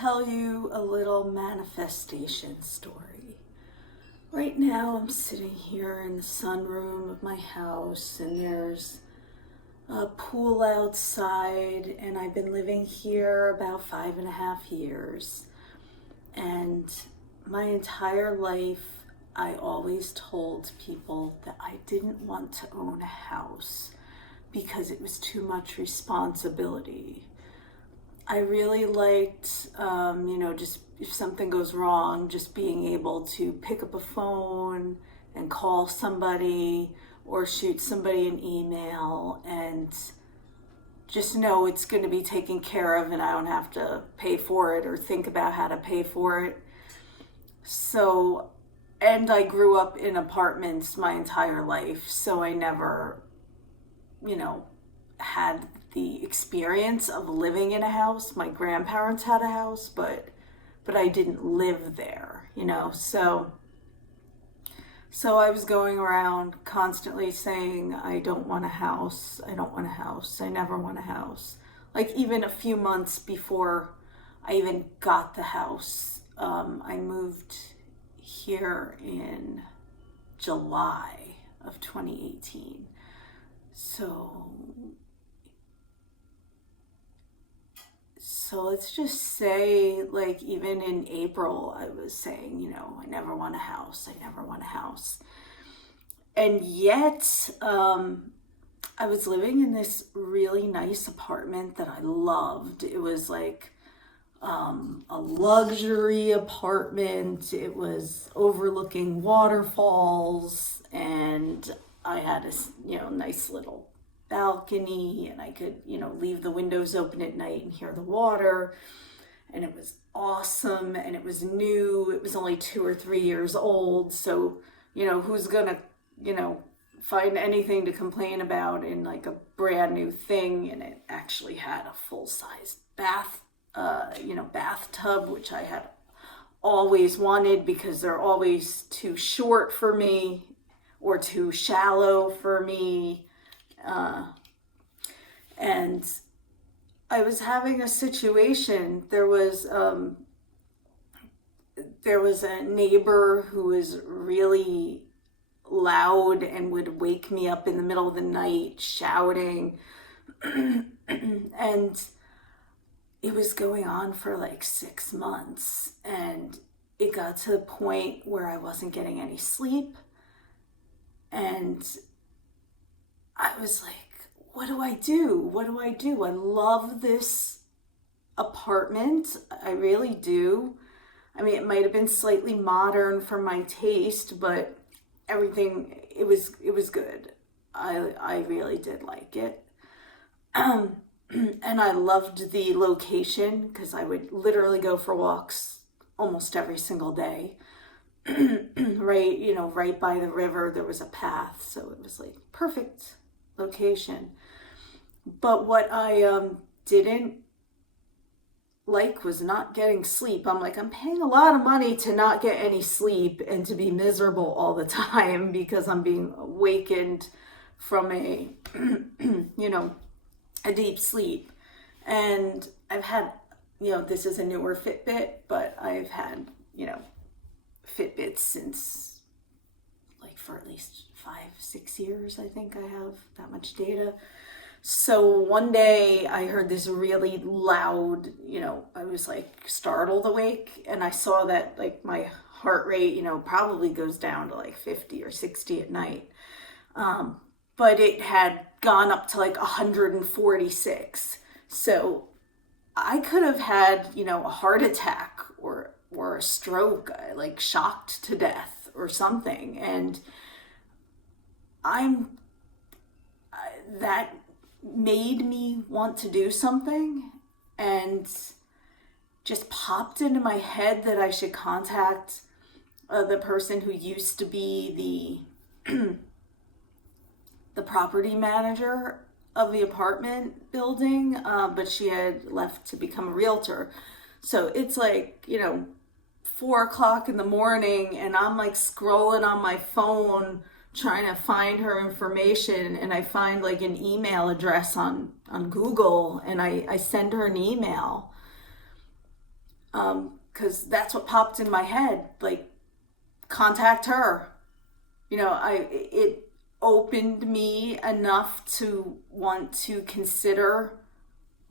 tell you a little manifestation story. Right now, I'm sitting here in the sunroom of my house, and there's a pool outside, and I've been living here about 5.5 years. And my entire life, I always told people that I didn't want to own a house because it was too much responsibility. I really liked, just if something goes wrong, just being able to pick up a phone and call somebody or shoot somebody an email and just know it's going to be taken care of and I don't have to pay for it or think about how to pay for it. So, and I grew up in apartments my entire life, so I never, had the experience of living in a house. My grandparents had a house, but I didn't live there, So I was going around constantly saying, I don't want a house, I don't want a house, I never want a house. Like even a few months before I even got the house, I moved here in July of 2018. So let's just say, like, even in April, I was saying, I never want a house. I never want a house. And yet, I was living in this really nice apartment that I loved. It was like a luxury apartment. It was overlooking waterfalls, and I had a, nice little balcony, and I could, leave the windows open at night and hear the water. And it was awesome, and it was new. It was only 2 or 3 years old. So, who's gonna, find anything to complain about in like a brand new thing? And it actually had a full-size bathtub, which I had always wanted because they're always too short for me or too shallow for me. And I was having a situation. There was a neighbor who was really loud and would wake me up in the middle of the night shouting. And it was going on for like 6 months, and it got to the point where I wasn't getting any sleep. And I was like, what do I do? What do I do? I love this apartment. I really do. I mean, it might have been slightly modern for my taste, but everything, it was good. I really did like it. And I loved the location because I would literally go for walks almost every single day. Right by the river, there was a path. So it was like perfect location. But what I didn't like was not getting sleep. I'm like, I'm paying a lot of money to not get any sleep and to be miserable all the time because I'm being awakened from a a deep sleep. And I've had, this is a newer Fitbit, but I've had, Fitbits since like for at least 5-6 years. I think I have that much data. So one day I heard this really loud, I was like startled awake, and I saw that like my heart rate, probably goes down to like 50 or 60 at night. But it had gone up to like 146. So I could have had, a heart attack or a stroke, like shocked to death or something. And that made me want to do something, and just popped into my head that I should contact the person who used to be the property manager of the apartment building, but she had left to become a realtor. So it's like, 4:00 in the morning, and I'm like scrolling on my phone trying to find her information, and I find like an email address on Google, and I send her an email. because that's what popped in my head. Like, contact her. It opened me enough to want to consider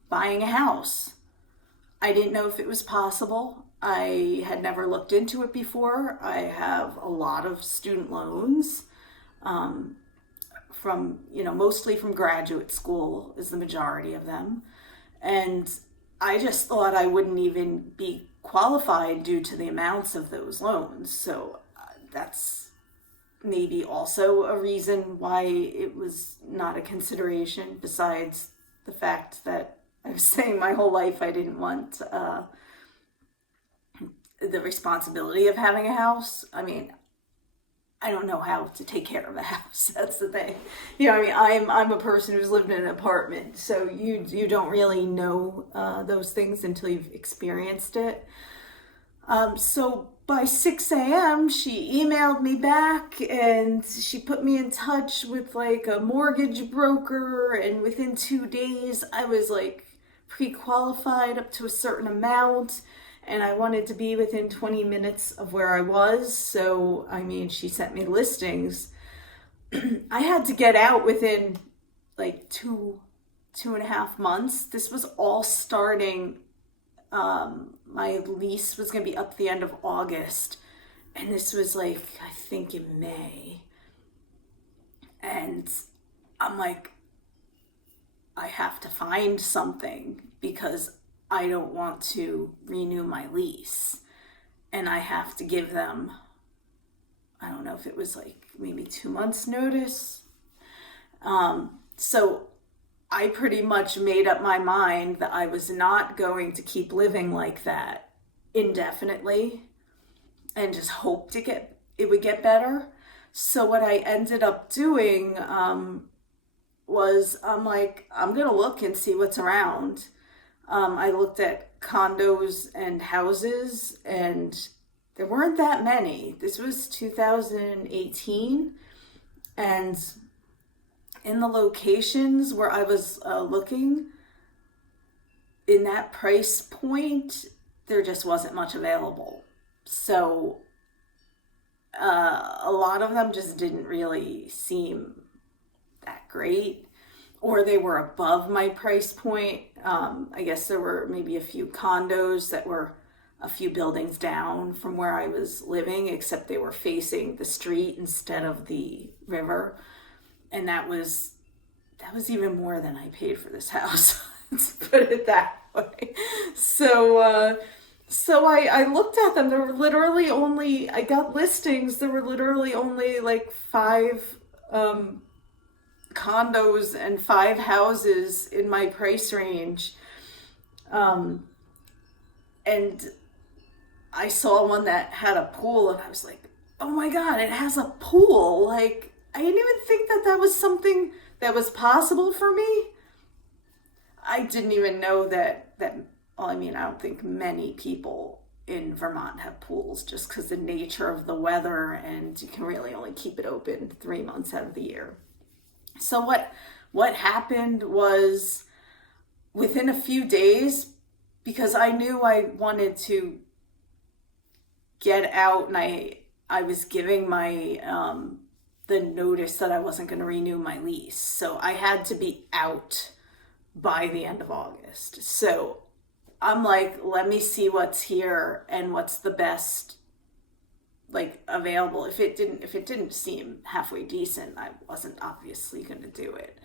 buying a house. I didn't know if it was possible. I had never looked into it before. I have a lot of student loans, from, mostly from graduate school is the majority of them. And I just thought I wouldn't even be qualified due to the amounts of those loans. So that's maybe also a reason why it was not a consideration, besides the fact that I was saying my whole life I didn't want the responsibility of having a house. I mean, I don't know how to take care of a house. That's the thing. I'm a person who's lived in an apartment, so you don't really know those things until you've experienced it. So by 6 a.m., she emailed me back and she put me in touch with like a mortgage broker. And within 2 days, I was like pre-qualified up to a certain amount. And I wanted to be within 20 minutes of where I was. So, she sent me listings. I had to get out within like 2.5 months. This was all starting, my lease was going to be up the end of August. And this was like, I think in May. And I'm like, I have to find something because I don't want to renew my lease. And I have to give them, I don't know if it was like maybe 2 months notice. So I pretty much made up my mind that I was not going to keep living like that indefinitely and just hoped it would get better. So what I ended up doing was I'm like, I'm going to look and see what's around. I looked at condos and houses, and there weren't that many. This was 2018, and in the locations where I was looking, in that price point, there just wasn't much available. So a lot of them just didn't really seem that great, or they were above my price point. I guess there were maybe a few condos that were a few buildings down from where I was living, except they were facing the street instead of the river. And that was even more than I paid for this house, let's put it that way. So I looked at them. There were literally only, I got listings, there were literally only like 5 condos and 5 houses in my price range. And I saw one that had a pool, and I was like, oh my God, it has a pool. Like, I didn't even think that was something that was possible for me. I didn't even know that I don't think many people in Vermont have pools, just because the nature of the weather, and you can really only keep it open 3 months out of the year. So what happened was, within a few days, because I knew I wanted to get out, and I was giving my the notice that I wasn't going to renew my lease. So I had to be out by the end of August. So I'm like, let me see what's here and what's the best like available. If it didn't seem halfway decent, I wasn't obviously going to do it.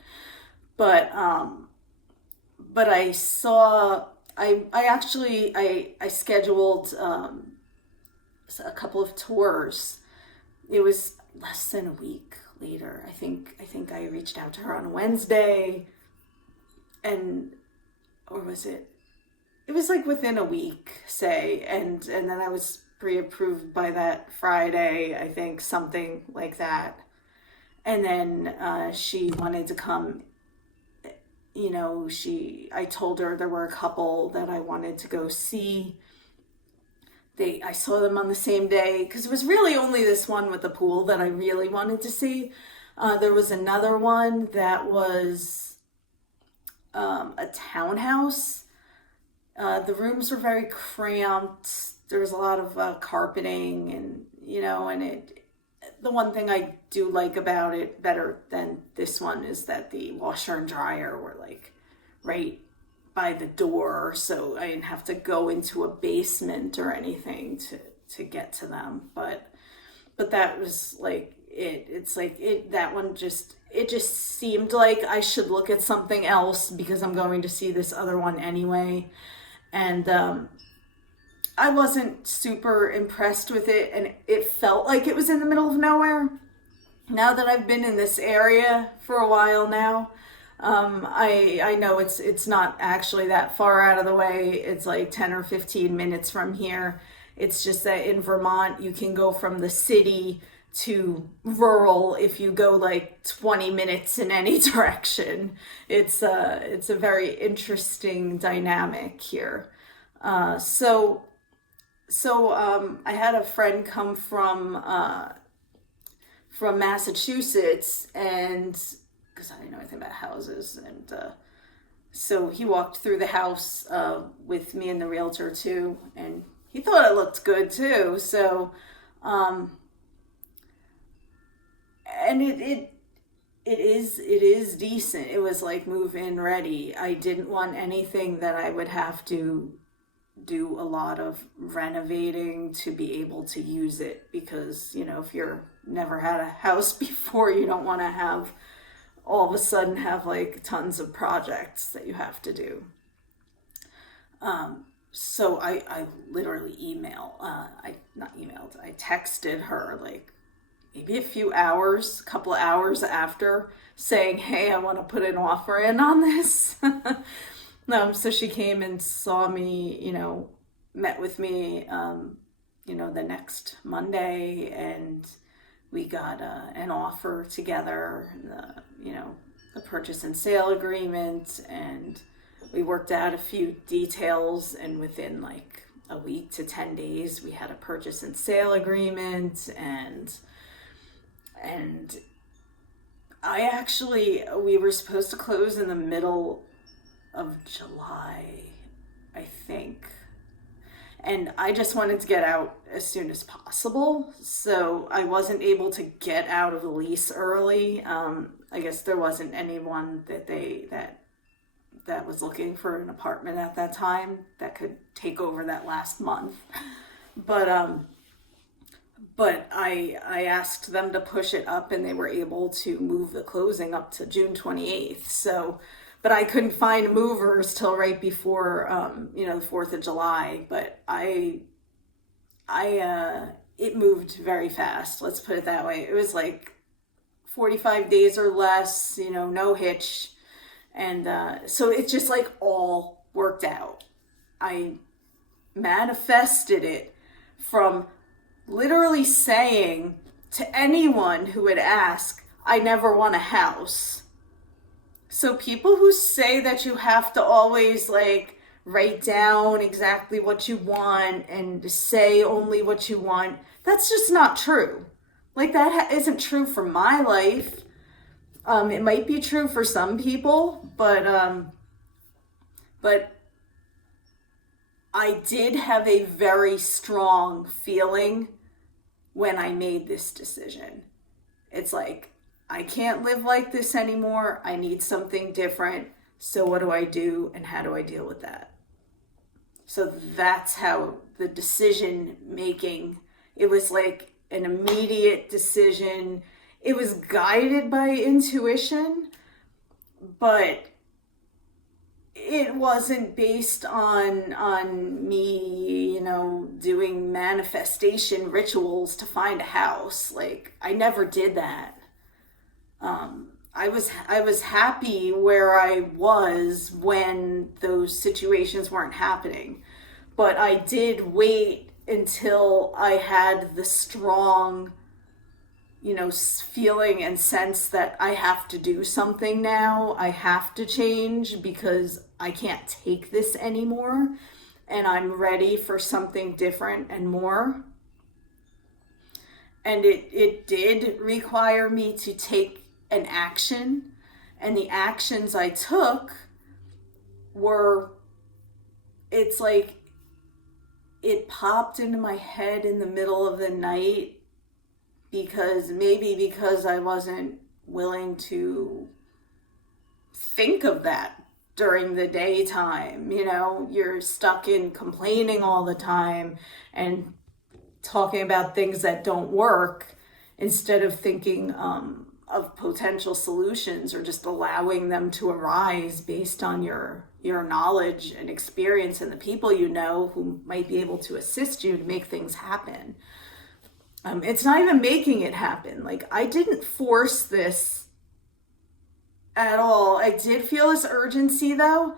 But I saw, I scheduled a couple of tours. It was less than a week later. I think I reached out to her on Wednesday, or was it? It was like within a week, say, and then I was pre-approved by that Friday, I think, something like that. And then she wanted to come. I told her there were a couple that I wanted to go see. I saw them on the same day, because it was really only this one with the pool that I really wanted to see. There was another one that was a townhouse, The rooms were very cramped. There was a lot of carpeting, and the one thing I do like about it better than this one is that the washer and dryer were like right by the door, so I didn't have to go into a basement or anything to get to them. But that was like it's like that one just seemed like I should look at something else because I'm going to see this other one anyway. And I wasn't super impressed with it, and it felt like it was in the middle of nowhere. Now that I've been in this area for a while now, I know it's not actually that far out of the way. It's like 10 or 15 minutes from here. It's just that in Vermont, you can go from the city to rural if you go like 20 minutes in any direction. It's a very interesting dynamic here. So I had a friend come from Massachusetts, and because I didn't know anything about houses, and so he walked through the house with me and the realtor too, and he thought it looked good too. So, and it is decent. It was like move-in ready. I didn't want anything that I would have to do a lot of renovating to be able to use it, because if you're never had a house before, you don't want to have all of a sudden have like tons of projects that you have to do. So I literally I texted her like maybe a couple of hours after, saying, hey, I want to put an offer in on this. So she came and saw me, met with me, the next Monday, and we got an offer together, the purchase and sale agreement, and we worked out a few details, and within like a week to 10 days, we had a purchase and sale agreement, and we were supposed to close in the middle of July, I think. And I just wanted to get out as soon as possible. So I wasn't able to get out of the lease early. I guess there wasn't anyone that was looking for an apartment at that time that could take over that last month. But I asked them to push it up, and they were able to move the closing up to June 28th. So, but I couldn't find movers till right before, the 4th of July. But it moved very fast. Let's put it that way. It was like 45 days or less, no hitch. And so it just like all worked out. I manifested it from literally saying to anyone who would ask, I never want a house. So people who say that you have to always like write down exactly what you want and say only what you want, that's just not true. Like that isn't true for my life. It might be true for some people, but I did have a very strong feeling when I made this decision. It's like, I can't live like this anymore. I need something different. So what do I do, and how do I deal with that? So that's how the decision making, it was like an immediate decision. It was guided by intuition, but it wasn't based on me, doing manifestation rituals to find a house. Like, I never did that. I was happy where I was when those situations weren't happening, but I did wait until I had the strong, feeling and sense that I have to do something now. I have to change because I can't take this anymore, and I'm ready for something different and more. And it did require me to take an action, and the actions I took were it's like it popped into my head in the middle of the night because I wasn't willing to think of that during the daytime. You're stuck in complaining all the time and talking about things that don't work instead of thinking of potential solutions or just allowing them to arise based on your knowledge and experience and the people you know who might be able to assist you to make things happen. It's not even making it happen. Like, I didn't force this at all. I did feel this urgency though,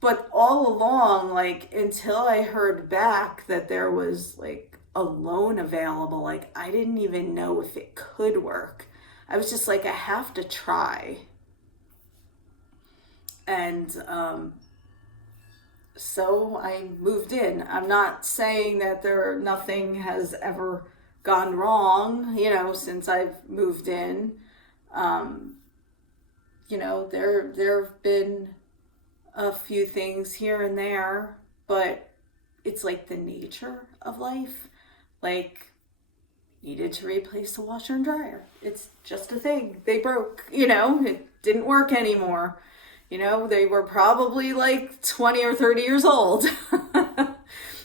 but all along, like, until I heard back that there was like a loan available, like, I didn't even know if it could work. I was just like, I have to try. And so I moved in. I'm not saying that nothing has ever gone wrong, since I've moved in. There have been a few things here and there, but it's like the nature of life. Like, needed to replace the washer and dryer. It's just a thing. They broke, it didn't work anymore. They were probably like 20 or 30 years old.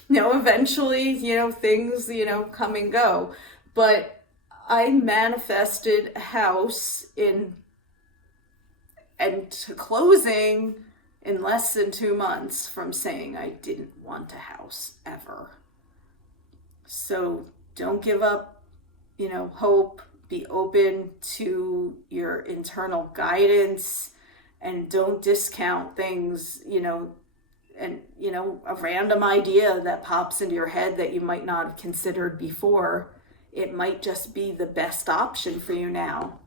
Eventually, things, come and go. But I manifested a house and to closing in less than 2 months from saying I didn't want a house ever. So don't give up, hope. Be open to your internal guidance and don't discount things, and, a random idea that pops into your head that you might not have considered before. It might just be the best option for you now.